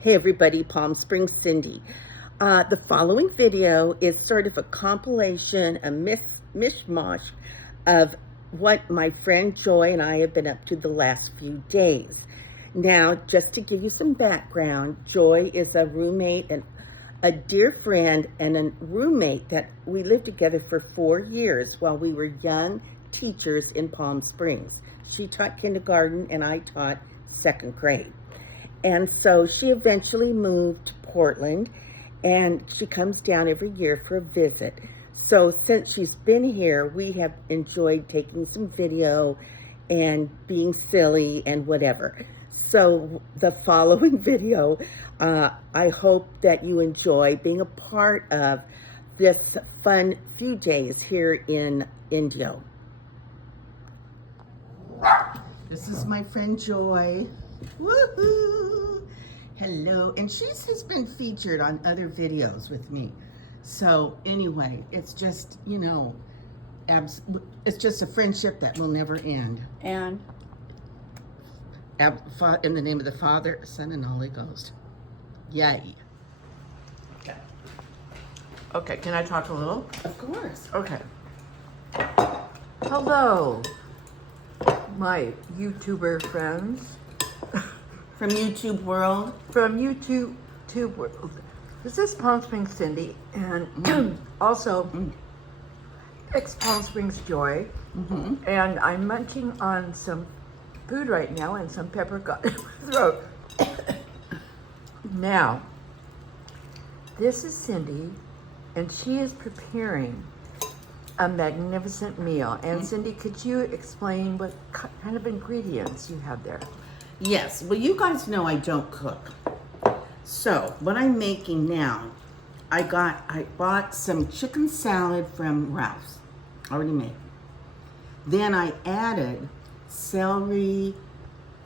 Hey everybody, Palm Springs Cindy. The following video is sort of a compilation, a mishmash of what my friend Joy and I have been up to the last few days. Now, just to give you some background, Joy is a roommate and a dear friend and a roommate that we lived together for 4 years while we were young teachers in Palm Springs. She taught kindergarten and I taught 2nd grade. And so she eventually moved to Portland, and she comes down every year for a visit. So since she's been here, we have enjoyed taking some video and being silly and whatever. So the following video, I hope that you enjoy being a part of this fun few days here in Indio. This is my friend Joy. Woohoo! Hello, and she has been featured on other videos with me. So anyway, it's just, you know, it's just a friendship that will never end. And In the name of the Father, Son, and Holy Ghost. Yay. okay, can I talk a little? Of course. Okay. Hello, my YouTuber friends From YouTube World. from YouTube World. This is Palm Springs Cindy, and also ex Palm Springs Joy. And I'm munching on some food right now, and some pepper got in my throat. Now, this is Cindy, and she is preparing a magnificent meal. And Cindy, could you explain what kind of ingredients you have there? Yes, well, you guys know I don't cook. So what I'm making now, I bought some chicken salad from Ralph's, already made. Then I added celery,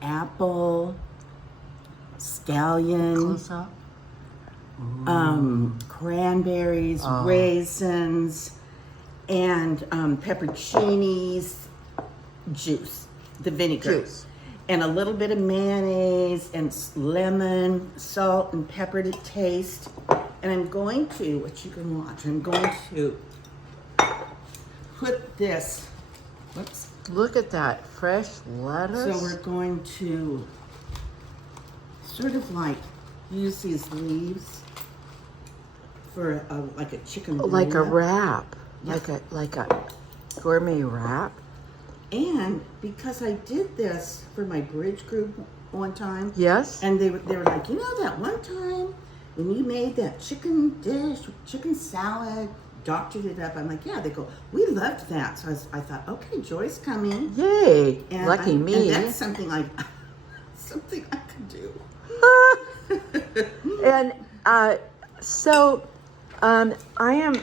apple, scallion, Close up. cranberries, raisins, and pepperoncinis, juice, the vinegar. Juice. And a little bit of mayonnaise and lemon, salt, and pepper to taste. And I'm going to, what you can watch, I'm going to put this, whoops. Look at that fresh lettuce. So we're going to sort of like use these leaves for like a chicken like a roll-up. wrap, Yeah. like a gourmet wrap. And because I did this for my bridge group one time, Yes. and they were like, you know, that one time when you made that chicken dish, chicken salad, doctored it up. I'm like, yeah. They go, we loved that. So I thought, okay, Joy's coming. Yay! And Lucky me. And that's something I could do. And so I am.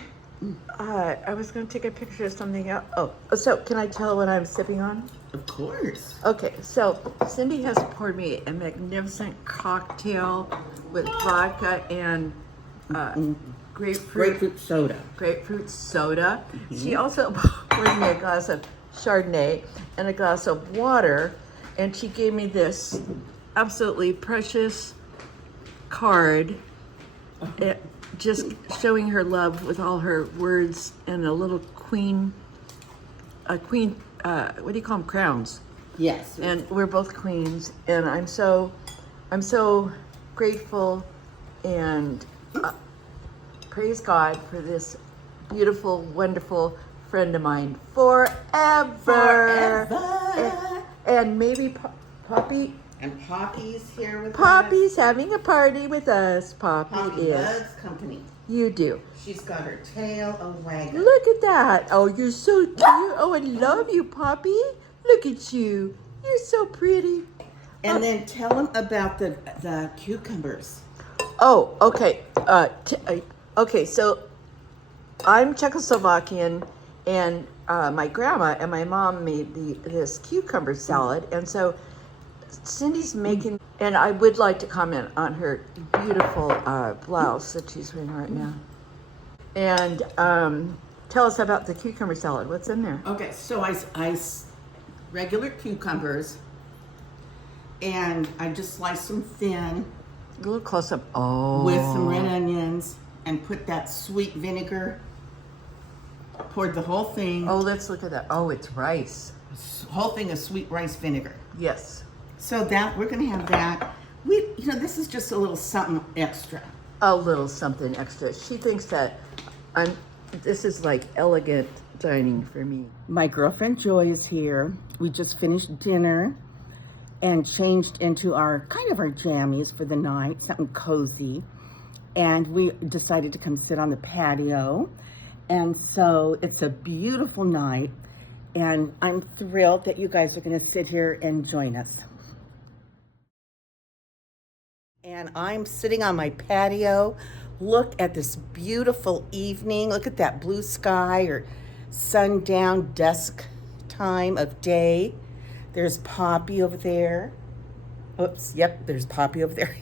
I was going to take a picture of something else. Oh, so can I tell what I'm sipping on? Of course. Okay, so Cindy has poured me a magnificent cocktail with vodka and grapefruit soda. grapefruit soda. She also poured me a glass of Chardonnay and a glass of water, and she gave me this absolutely precious card, just showing her love with all her words and a little queen, what do you call them, crowns? Yes. And we're both queens, and I'm so grateful and praise God for this beautiful, wonderful friend of mine forever. And maybe Poppy. And Poppy's here with Poppy's having a party with us. Poppy Poppy is. loves company. You do. She's got her tail a wagging. Look at that. Oh, you're so cute. Oh, I love you, Poppy. Look at you. You're so pretty. And then tell them about the cucumbers. Oh, okay. Okay, so I'm Czechoslovakian, and my grandma and my mom made this cucumber salad, and so Cindy's making, and I would like to comment on her beautiful blouse that she's wearing right now. And tell us about the cucumber salad. What's in there? Okay, so I regular cucumbers, and I just slice them thin, A little close up. Oh. with some red onions and put that sweet vinegar. Poured the whole thing. Oh, let's look at that. Oh, it's rice. Whole thing of sweet rice vinegar. Yes. So that we're gonna have that. This is just a little something extra. A little something extra. She thinks that this is like elegant dining for me. My girlfriend Joy is here. We just finished dinner and changed into our jammies for the night, something cozy. And we decided to come sit on the patio. And so it's a beautiful night, and I'm thrilled that you guys are gonna sit here and join us. And I'm sitting on my patio. Look at this beautiful evening. Look at that blue sky, or sundown, dusk time of day. There's Poppy over there. Oops, yep, there's Poppy over there.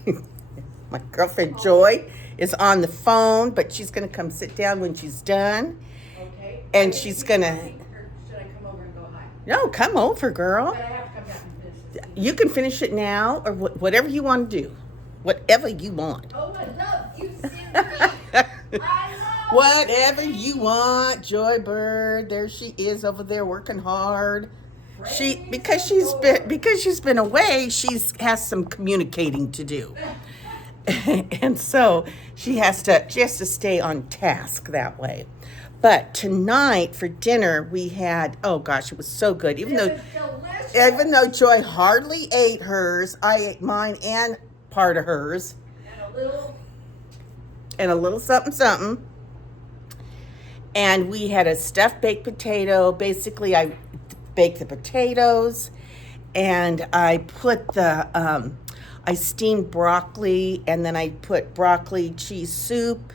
My girlfriend Joy is on the phone, but she's gonna come sit down when she's done. Okay. And she's gonna... Should I come over and go hi? No, come over, girl. But I have to come back and finish this. You can finish it now, or whatever you want to do. Whatever you want. Oh, I love you, Cindy. I love Whatever you want, Joy Bird. There she is over there working hard. Because she's been away, has some communicating to do. And so she has to stay on task that way. But tonight for dinner we had, oh gosh, it was so good. Even though Joy hardly ate hers, I ate mine and part of hers. And a little something something. And we had a stuffed baked potato. Basically, I baked the potatoes and I put I steamed broccoli, and then I put broccoli cheese soup,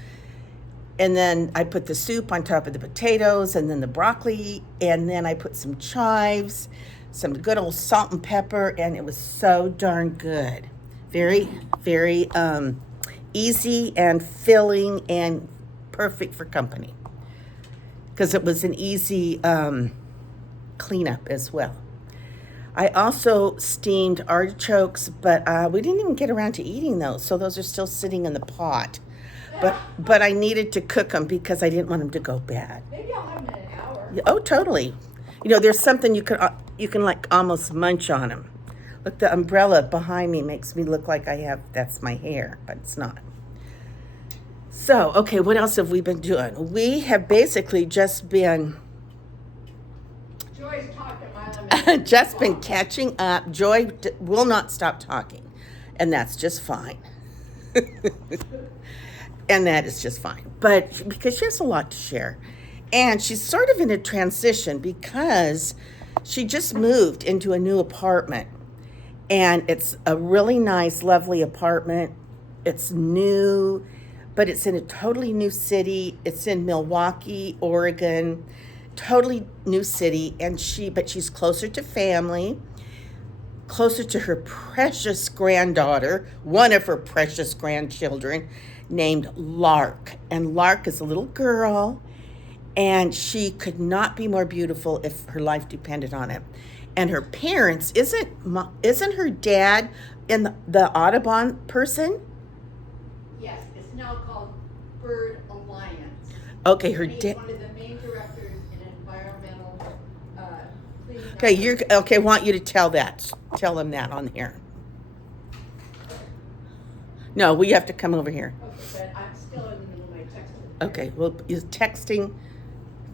and then I put the soup on top of the potatoes, and then the broccoli, and then I put some chives, some good old salt and pepper, and it was so darn good. Very, very easy and filling and perfect for company, because it was an easy cleanup as well. I also steamed artichokes, but we didn't even get around to eating those, so those are still sitting in the pot. But I needed to cook them because I didn't want them to go bad. Maybe I'll have them in an hour. Oh, totally. There's something you can like almost munch on them. Look, the umbrella behind me makes me look like that's my hair, but it's not. So, okay, what else have we been doing? We have basically just been catching up. Joy will not stop talking, and that's just fine. And that is just fine. But because she has a lot to share, and she's sort of in a transition because she just moved into a new apartment, and it's a really nice, lovely apartment. It's new, but it's in a totally new city. It's in Milwaukee, Oregon. Totally new city, but she's closer to family, closer to her precious granddaughter, one of her precious grandchildren, named Lark. And Lark is a little girl, and she could not be more beautiful if her life depended on it. And her parents, isn't her dad in the Audubon person? Yes, it's now called Bird Alliance. Okay, her dad. One of the main directors in environmental cleanup. Okay, I want you to tell them that on here. No, we have to come over here. Okay, but I'm still in the middle of my texting. Okay, well, is texting,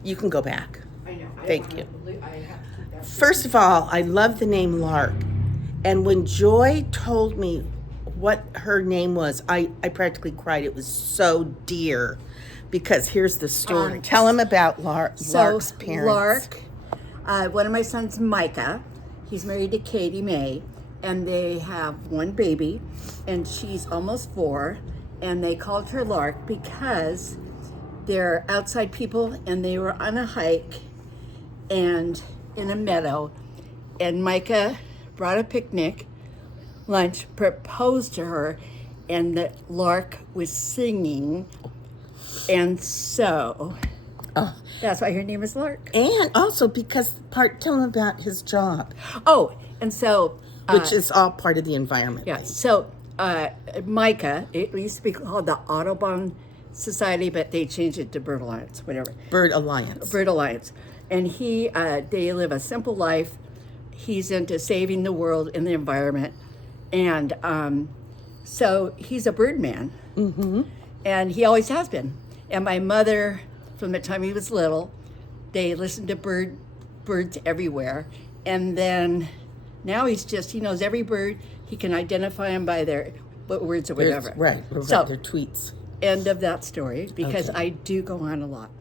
you can go back. I know. Thank you. I have to keep that. First of all, I love the name Lark. And when Joy told me what her name was, I practically cried. It was so dear. Because here's the story. Tell them about Lark's parents. Lark, one of my sons, Micah, he's married to Katie May, and they have one baby, and she's almost 4, and they called her Lark because they're outside people, and they were on a hike and in a meadow, and Micah brought a picnic lunch, proposed to her, and the Lark was singing, and so that's why her name is Lark. And also because tell him about his job. Oh, and so Which is all part of the environment. yeah. So Micah. It used to be called the Audubon Society, but they changed it to Bird Alliance, whatever. Bird Alliance. Bird Alliance. And they live a simple life. He's into saving the world and the environment. And so he's a bird man. Mm-hmm. And he always has been. And my mother, from the time he was little, they listened to birds everywhere. And then now he knows every bird. He can identify them by their words or whatever. Right. So, their tweets. end of that story, because Okay. I do go on a lot.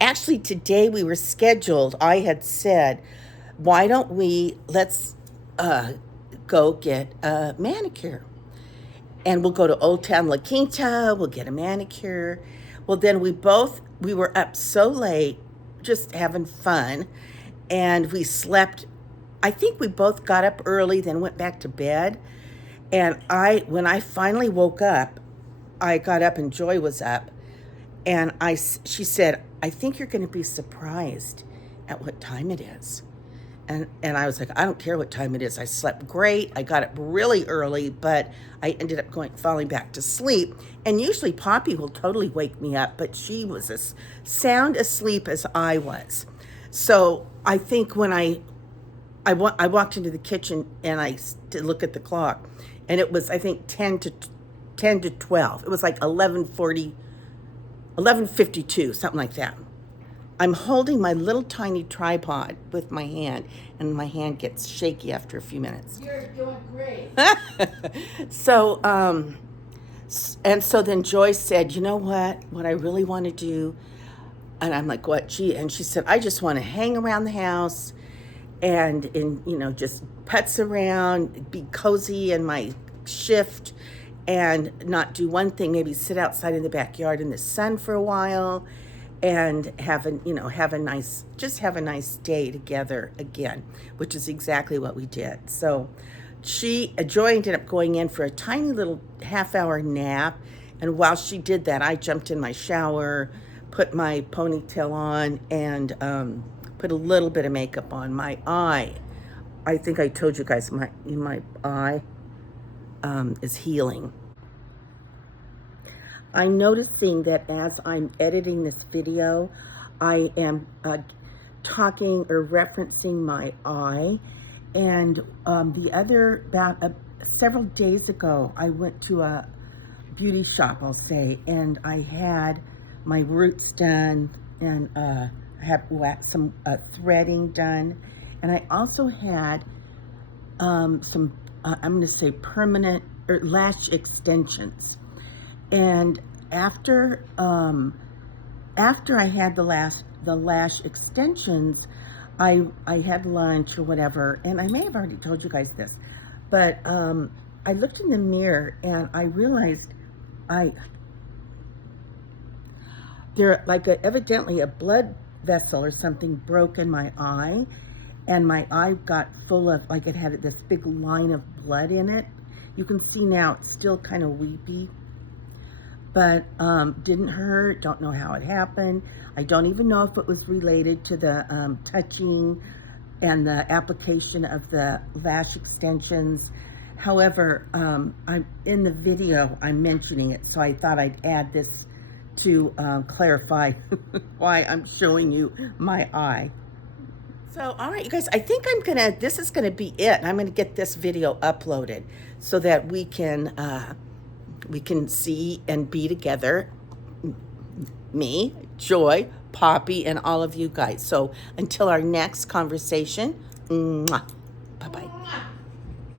Actually, today we were scheduled. I had said, why don't let's go get a manicure. And we'll go to Old Town La Quinta, we'll get a manicure. Well, then we were up so late, just having fun. And we slept, I think we both got up early, then went back to bed. And when I finally woke up, I got up and Joy was up. And she said, I think you're going to be surprised at what time it is. And I was like, I don't care what time it is. I slept great. I got up really early, but I ended up falling back to sleep. And usually Poppy will totally wake me up, but she was as sound asleep as I was. So I think when I walked into the kitchen and I to look at the clock, and it was, I think, 10 to 12. It was like 11:52, something like that. I'm holding my little tiny tripod with my hand, and my hand gets shaky after a few minutes. You're doing great. So then Joyce said, you know what I really want to do, and I'm like, what? And she said, I just want to hang around the house and just putz around, be cozy in my shift, and not do one thing, maybe sit outside in the backyard in the sun for a while, and have a nice day together again, which is exactly what we did. So Joy ended up going in for a tiny little half-hour nap, and while she did that, I jumped in my shower, put my ponytail on, and put a little bit of makeup on. My eye, I think I told you guys, my eye is healing. I'm noticing that as I'm editing this video, I am talking or referencing my eye. And about several days ago, I went to a beauty shop, I'll say, and I had my roots done, and I had some threading done. And I also had some, I'm going to say, permanent or lash extensions. And after I had the lash extensions, I had lunch or whatever, and I may have already told you guys this, but I looked in the mirror and I realized evidently a blood vessel or something broke in my eye, and my eye got full of, it had this big line of blood in it. You can see now it's still kind of weepy, but didn't hurt. Don't know how it happened. I don't even know if it was related to the touching and the application of the lash extensions. However, I'm in the video, I'm mentioning it, so I thought I'd add this to clarify why I'm showing you my eye. So, all right, you guys, I think this is gonna be it. I'm gonna get this video uploaded so that we can see and be together, me, Joy, Poppy, and all of you guys. So until our next conversation, bye-bye.